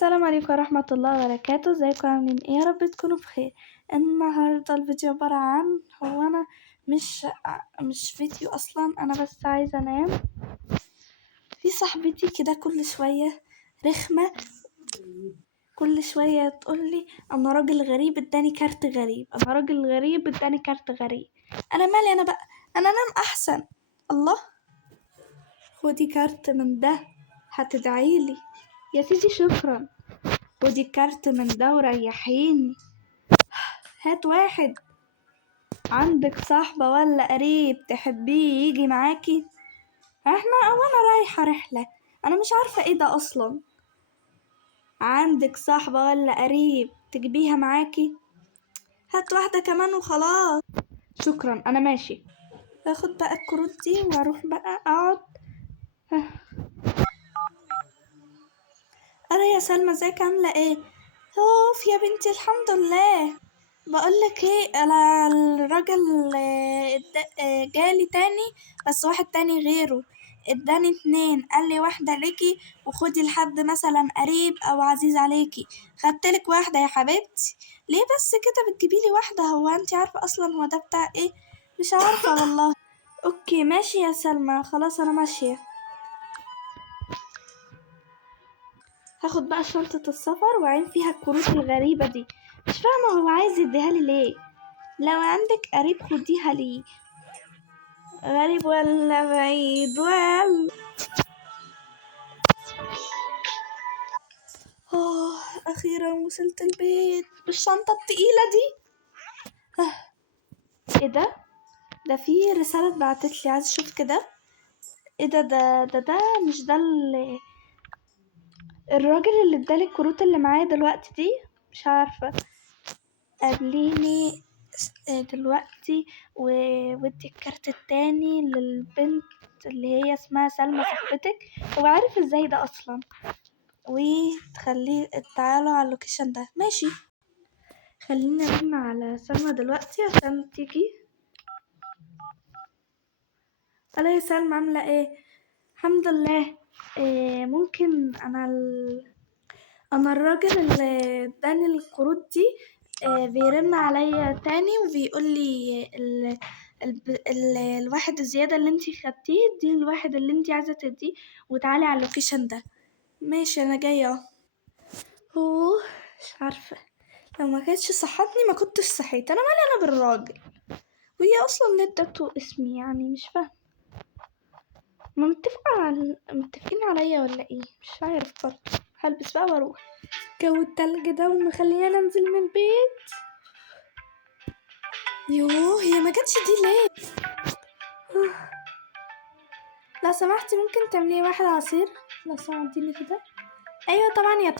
السلام عليكم ورحمة الله وبركاته. ازيكم عاملين ايه؟ يا رب تكونوا بخير. النهاردة الفيديو عبارة عن انا مش فيديو اصلا، انا بس عايزة انام. في صاحبتي كده كل شوية رخمة، كل شوية تقولي انا راجل غريب اداني كارت غريب، انا راجل غريب اداني كارت غريب. انا مالي انا بقى، انا انام احسن. الله، خدي كارت من ده هتدعيلي يا سيدي، شكرا. خدي كارت من ده وريحيني. هات واحد، عندك صاحبة ولا قريب تحبيه يجي معاكي؟ وانا رايحة رحلة، انا مش عارفة ايه ده اصلا. عندك صاحبة ولا قريب تجيبيها معاكي؟ هات واحدة كمان وخلاص. شكرا، انا ماشي. هاخد بقى الكروت دي واروح بقى اقعد. أرى يا سلمى، ازيك عاملة ايه؟ اوف يا بنتي، الحمد لله. بقولك ايه، انا الراجل جالي تاني، بس واحد تاني غيره. اداني 2، قال لي واحدة ليكي وخدي لحد مثلا قريب او عزيز عليكي. خدتلك واحدة يا حبيبتي. ليه بس كده بتجيبيلي واحدة؟ هو انتي عارفة اصلا هو ده بتاع ايه؟ مش عارفة والله. اوكي ماشي يا سلمى، خلاص انا ماشية. هاخد بقى شنطة السفر وأعين فيها الكروت الغريبة دي. مش فاهمة هو عايز يديها لي ليه؟ لو عندك قريب خديها لي. غريب ولا بعيد ولا أخيرا وصلت البيت بالشنطة التقيلة دي. ايه ده في رسالة اتبعتتلي، عايز اشوف كده. ايه ده مش ده الراجل اللي ادالي الكروت اللي معايا دلوقتي دي؟ مش عارفة. قابليني دلوقتي ودي الكارت التاني للبنت اللي هي اسمها سلمى صاحبتك. هو عارف ازاي ده اصلا؟ وتخليه تعالوا على اللوكيشن ده. ماشي، خلينا نرن على سلمى دلوقتي عشان تيجي. الو يا سلمى، عاملة ايه؟ الحمد لله. ممكن انا الراجل اللي اداني الكروت دي بيرن عليا تاني وبيقول لي الواحد الزيادة اللي انتي خدتيه دي الواحد اللي انتي عايزة تديه، وتعالي على اللوكيشن ده. ماشي انا جاية اهو. اوه، مش عارفة، لو ما كانتش صحتني ما كنتش صحيت. انا مالي انا بالراجل، وهي اصلا اللي ادته اسمي، يعني مش فاهم. ما متفقين عليا ولا ايه؟ مش عارف برضه. هلبس بقى واروح. جو التلج ده ومخليني انزل من البيت. يوه، هي ما جاتش دي ليه؟ لو سمحتي ممكن تعملي واحد عصير لو سمحتيني كده؟ ايوه طبعا يا